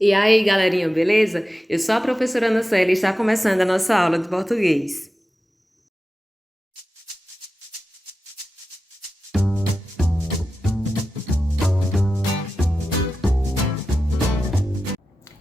E aí, galerinha, beleza? Eu sou a professora Ana Célia e está começando a nossa aula de português.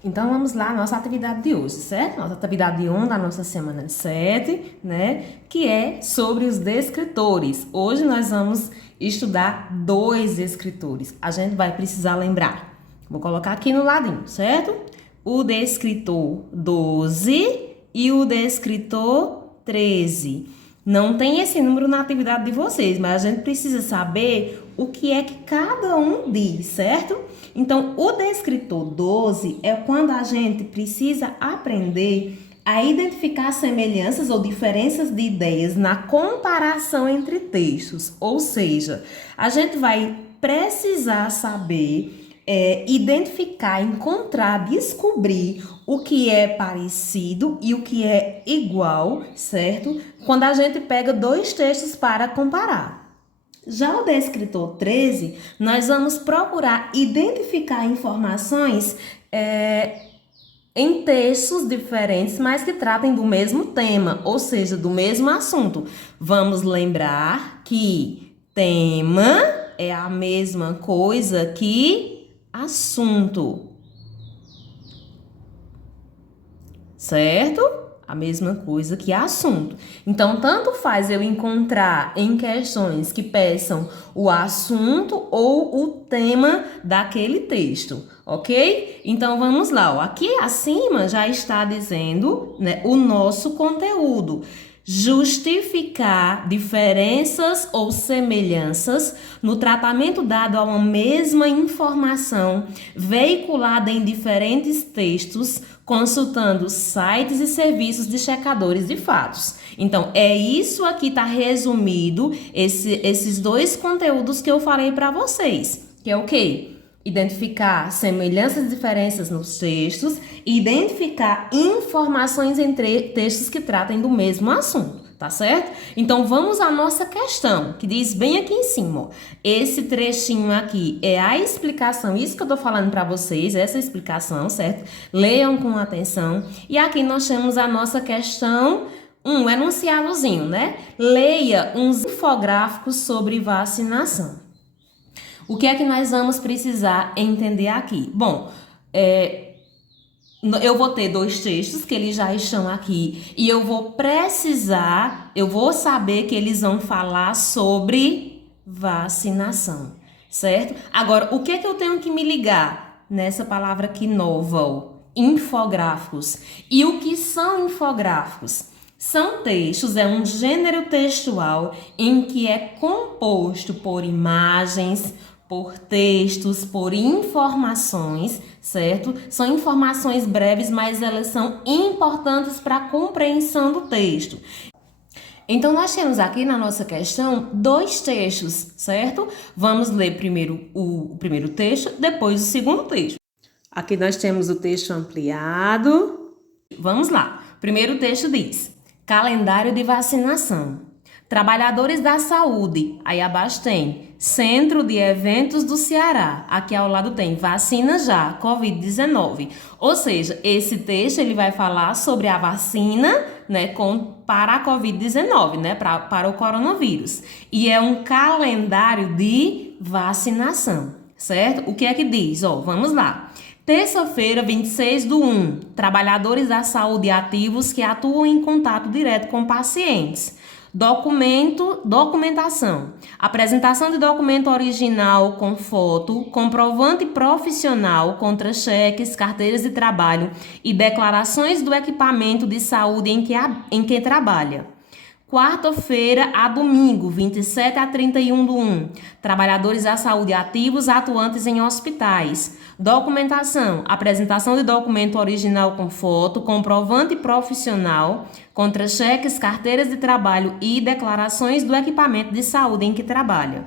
Então vamos lá, nossa atividade de hoje, certo? Nossa atividade de 1 da nossa semana de 7, né? Que é sobre os descritores. Hoje nós vamos estudar 2 escritores. A gente vai precisar lembrar. Vou colocar aqui no ladinho, certo? O descritor 12 e o descritor 13. Não tem esse número na atividade de vocês, mas a gente precisa saber o que é que cada um diz, certo? Então, o descritor 12 é quando a gente precisa aprender a identificar semelhanças ou diferenças de ideias na comparação entre textos. Ou seja, a gente vai precisar saber identificar, encontrar, descobrir o que é parecido e o que é igual, certo? Quando a gente pega 2 textos para comparar. Já o descritor 13, nós vamos procurar identificar informações em textos diferentes, mas que tratem do mesmo tema, ou seja, do mesmo assunto. Vamos lembrar que tema é a mesma coisa que assunto, certo? A mesma coisa que assunto. Então, tanto faz eu encontrar em questões que peçam o assunto ou o tema daquele texto, ok? Então, vamos lá. Ó. Aqui acima já está dizendo, né, o nosso conteúdo. Justificar diferenças ou semelhanças no tratamento dado a uma mesma informação veiculada em diferentes textos, consultando sites e serviços de checadores de fatos. Então, é isso aqui tá resumido, esses 2 conteúdos que eu falei para vocês, que é o quê? Identificar semelhanças e diferenças nos textos, identificar informações entre textos que tratem do mesmo assunto, tá certo? Então vamos à nossa questão, que diz bem aqui em cima, ó. Esse trechinho aqui é a explicação, isso que eu tô falando para vocês, essa explicação, certo? Leiam com atenção. E aqui nós temos a nossa questão, um enunciadozinho, né? Leia uns infográficos sobre vacinação. O que é que nós vamos precisar entender aqui? Bom, eu vou ter 2 textos que eles já estão aqui e eu vou saber que eles vão falar sobre vacinação, certo? Agora, o que é que eu tenho que me ligar nessa palavra aqui nova, ó? Infográficos. E o que são infográficos? São textos, é um gênero textual em que é composto por imagens, por textos, por informações, certo? São informações breves, mas elas são importantes para a compreensão do texto. Então, nós temos aqui na nossa questão 2 textos, certo? Vamos ler primeiro o primeiro texto, depois o segundo texto. Aqui nós temos o texto ampliado. Vamos lá. O primeiro texto diz: calendário de vacinação. Trabalhadores da saúde. Aí abaixo tem Centro de Eventos do Ceará. Aqui ao lado tem vacina já, Covid-19. Ou seja, esse texto ele vai falar sobre a vacina, né, para a Covid-19, né, para o coronavírus. E é um calendário de vacinação, certo? O que é que diz? Ó, vamos lá. Terça-feira, 26/1, trabalhadores da saúde ativos que atuam em contato direto com pacientes. Documentação. Apresentação de documento original com foto, comprovante profissional, contra-cheques, carteiras de trabalho e declarações do equipamento de saúde em que trabalha. Quarta-feira a domingo, 27 a 31/1. Trabalhadores da saúde ativos atuantes em hospitais. Documentação. Apresentação de documento original com foto, comprovante profissional, contra-cheques, carteiras de trabalho e declarações do equipamento de saúde em que trabalha.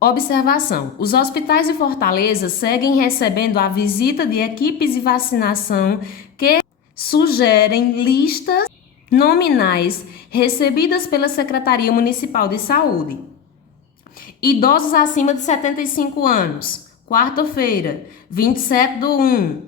Observação. Os hospitais de Fortaleza seguem recebendo a visita de equipes de vacinação que sugerem listas nominais recebidas pela Secretaria Municipal de Saúde. Idosos acima de 75 anos. Quarta-feira, 27/1.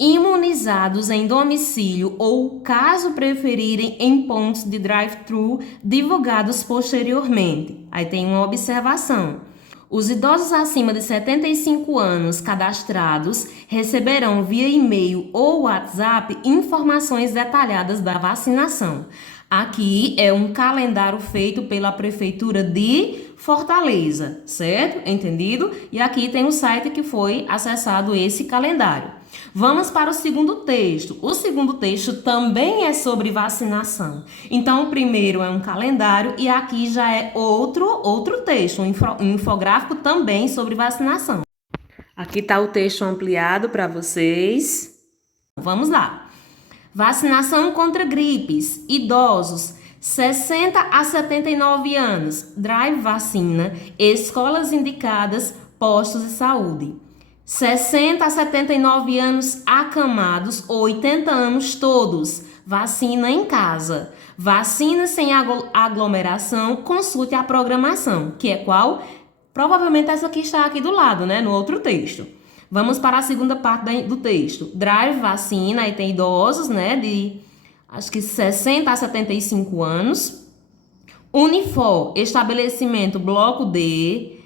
imunizados em domicílio ou, caso preferirem, em pontos de drive-thru divulgados posteriormente. Aí tem uma observação. Os idosos acima de 75 anos cadastrados receberão via e-mail ou WhatsApp informações detalhadas da vacinação. Aqui é um calendário feito pela Prefeitura de Fortaleza, certo? Entendido? E aqui tem o site que foi acessado esse calendário. Vamos para o segundo texto. O segundo texto também é sobre vacinação. Então, o primeiro é um calendário e aqui já é outro texto, um infográfico também sobre vacinação. Aqui está o texto ampliado para vocês. Vamos lá. Vacinação contra gripes, idosos, 60 a 79 anos, drive vacina, escolas indicadas, postos de saúde. 60 a 79 anos acamados, 80 anos todos, vacina em casa. Vacina sem aglomeração, consulte a programação, que é qual? Provavelmente essa que está aqui do lado, né, no outro texto. Vamos para a segunda parte do texto. Drive vacina, aí tem idosos, né, de acho que 60 a 75 anos. Unifor, estabelecimento bloco D,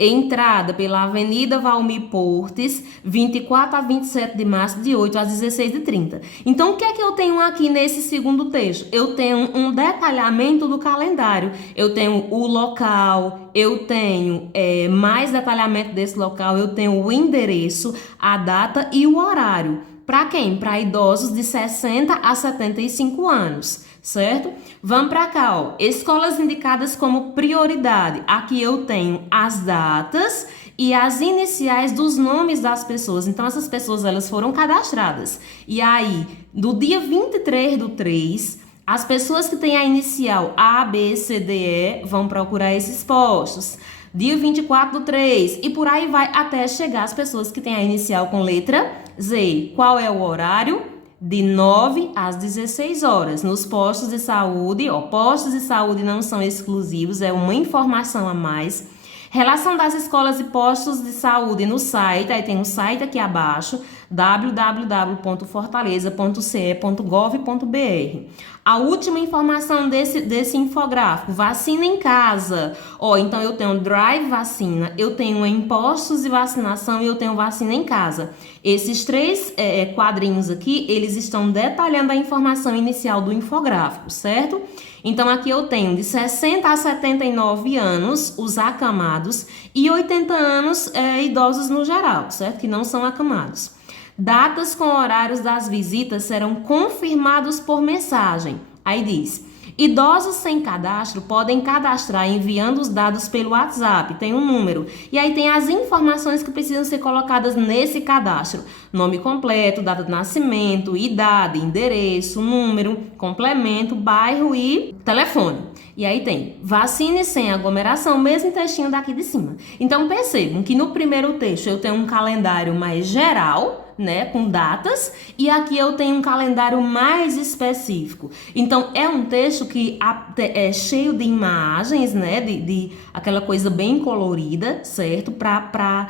entrada pela Avenida Valmir Portes, 24 a 27 de março, de 8 às 16h30. Então, o que é que eu tenho aqui nesse segundo texto? Eu tenho um detalhamento do calendário. Eu tenho o local, eu tenho mais detalhamento desse local, eu tenho o endereço, a data e o horário. Para quem? Para idosos de 60 a 75 anos, certo? Vamos para cá, ó. Escolas indicadas como prioridade. Aqui eu tenho as datas e as iniciais dos nomes das pessoas. Então, essas pessoas, elas foram cadastradas. E aí, do dia 23/3, as pessoas que têm a inicial A, B, C, D, E vão procurar esses postos. Dia 24/3 e por aí vai até chegar as pessoas que têm a inicial com letra Z. Qual é o horário? De 9 às 16 horas. Nos postos de saúde, postos de saúde não são exclusivos, é uma informação a mais. Relação das escolas e postos de saúde no site, aí tem um site aqui abaixo, www.fortaleza.ce.gov.br. A última informação desse infográfico, vacina em casa. Então eu tenho drive vacina, eu tenho em postos de vacinação e eu tenho vacina em casa. Esses três quadrinhos aqui, eles estão detalhando a informação inicial do infográfico, certo? Então, aqui eu tenho de 60 a 79 anos, os acamados, e 80 anos, idosos no geral, certo? Que não são acamados. Datas com horários das visitas serão confirmados por mensagem. Aí diz, idosos sem cadastro podem cadastrar enviando os dados pelo WhatsApp, tem um número. E aí tem as informações que precisam ser colocadas nesse cadastro. Nome completo, data de nascimento, idade, endereço, número, complemento, bairro e telefone. E aí tem vacine sem aglomeração, mesmo textinho daqui de cima. Então percebam que no primeiro texto eu tenho um calendário mais geral, né, com datas, e aqui eu tenho um calendário mais específico. Então é um texto que é cheio de imagens, né, de aquela coisa bem colorida, certo? Para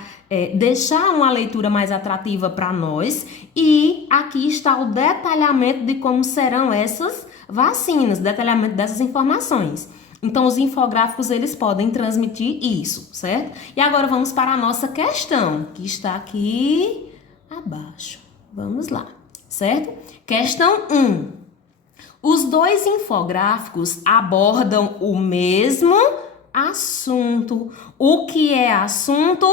deixar uma leitura mais atrativa para nós. E aqui está o detalhamento de como serão essas vacinas, detalhamento dessas informações. Então, os infográficos, eles podem transmitir isso, certo? E agora vamos para a nossa questão, que está aqui abaixo. Vamos lá, certo? Questão 1. Os dois infográficos abordam o mesmo assunto. O que é assunto?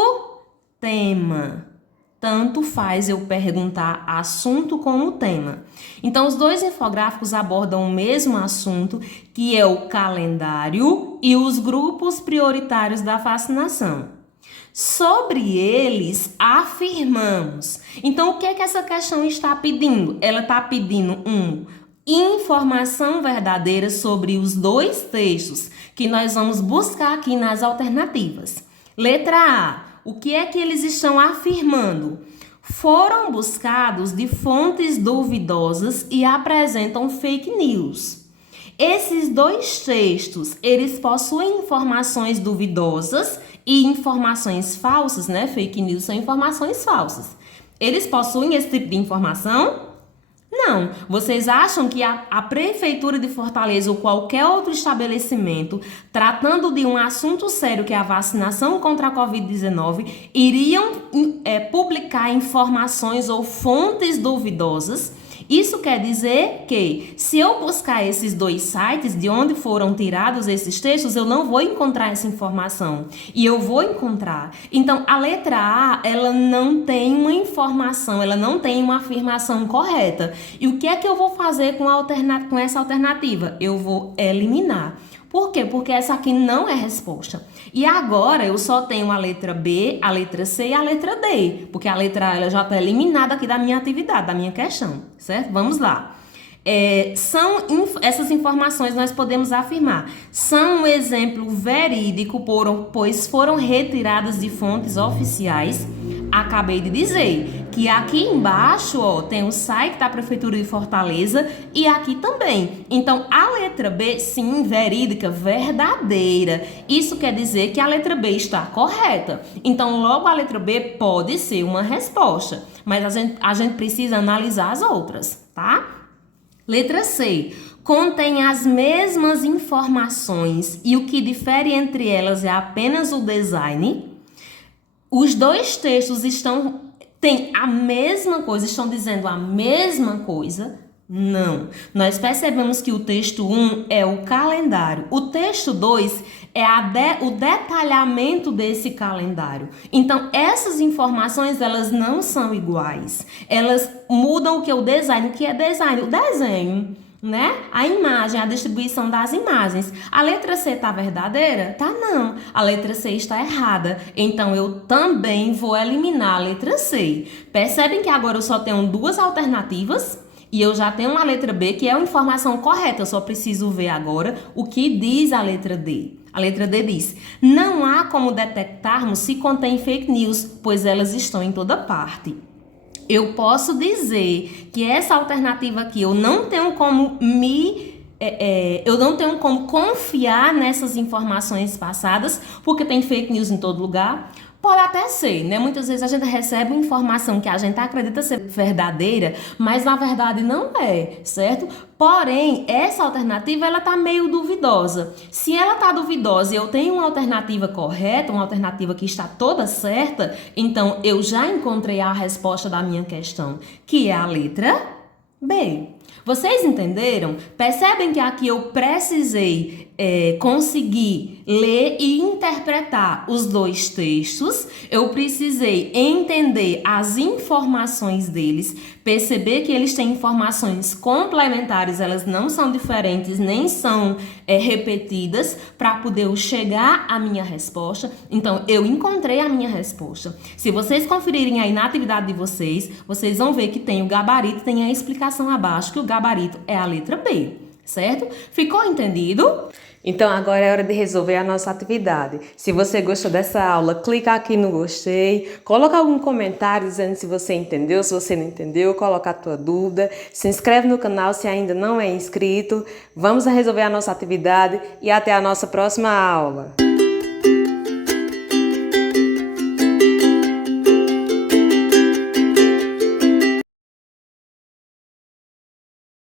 Tema. Tanto faz eu perguntar assunto como tema. Então, os dois infográficos abordam o mesmo assunto, que é o calendário e os grupos prioritários da vacinação. Sobre eles, afirmamos. Então, o que é que essa questão está pedindo? Ela está pedindo informação verdadeira sobre os dois textos, que nós vamos buscar aqui nas alternativas. Letra A. O que é que eles estão afirmando? Foram buscados de fontes duvidosas e apresentam fake news. Esses dois textos, eles possuem informações duvidosas e informações falsas, né? Fake news são informações falsas. Eles possuem esse tipo de informação? Não. Vocês acham que a Prefeitura de Fortaleza ou qualquer outro estabelecimento, tratando de um assunto sério que é a vacinação contra a Covid-19, iriam publicar informações ou fontes duvidosas? Isso quer dizer que, se eu buscar esses 2 sites de onde foram tirados esses textos, eu não vou encontrar essa informação. E eu vou encontrar. Então, a letra A, ela não tem uma informação, ela não tem uma afirmação correta. E o que é que eu vou fazer com essa alternativa? Eu vou eliminar. Por quê? Porque essa aqui não é resposta. E agora eu só tenho a letra B, a letra C e a letra D. Porque a letra A ela já está eliminada aqui da minha atividade, da minha questão. Certo? Vamos lá. Essas informações nós podemos afirmar. São um exemplo verídico, pois foram retiradas de fontes oficiais. Acabei de dizer que aqui embaixo, ó, tem o site da Prefeitura de Fortaleza e aqui também. Então, a letra B, sim, verídica, verdadeira. Isso quer dizer que a letra B está correta. Então, logo a letra B pode ser uma resposta, mas a gente precisa analisar as outras, tá? Letra C. Contém as mesmas informações e o que difere entre elas é apenas o design. Os 2 textos têm a mesma coisa, estão dizendo a mesma coisa? Não. Nós percebemos que o texto 1 é o calendário. O texto 2 é o detalhamento desse calendário. Então, essas informações, elas não são iguais. Elas mudam o que é o design. O que é design? O desenho, né? A imagem, a distribuição das imagens. A letra C tá verdadeira? Tá não. A letra C está errada. Então, eu também vou eliminar a letra C. Percebem que agora eu só tenho 2 alternativas? E eu já tenho uma letra B, que é a informação correta. Eu só preciso ver agora o que diz a letra D. A letra D diz: não há como detectarmos se contém fake news, pois elas estão em toda parte. Eu posso dizer que essa alternativa aqui, eu não tenho como confiar nessas informações passadas, porque tem fake news em todo lugar. Pode até ser, né? Muitas vezes a gente recebe informação que a gente acredita ser verdadeira, mas na verdade não é, certo? Porém, essa alternativa, ela tá meio duvidosa. Se ela tá duvidosa e eu tenho uma alternativa correta, uma alternativa que está toda certa, então eu já encontrei a resposta da minha questão, que é a letra B. Vocês entenderam? Percebem que aqui eu precisei conseguir ler e interpretar os 2 textos. Eu precisei entender as informações deles, perceber que eles têm informações complementares, elas não são diferentes, nem são repetidas, para poder eu chegar à minha resposta. Então, eu encontrei a minha resposta. Se vocês conferirem aí na atividade de vocês, vocês vão ver que tem o gabarito, tem a explicação abaixo, que o gabarito é a letra B, certo? Ficou entendido? Então, agora é hora de resolver a nossa atividade. Se você gostou dessa aula, clica aqui no gostei, coloca algum comentário dizendo se você entendeu, se você não entendeu, coloca a tua dúvida, se inscreve no canal se ainda não é inscrito. Vamos resolver a nossa atividade e até a nossa próxima aula.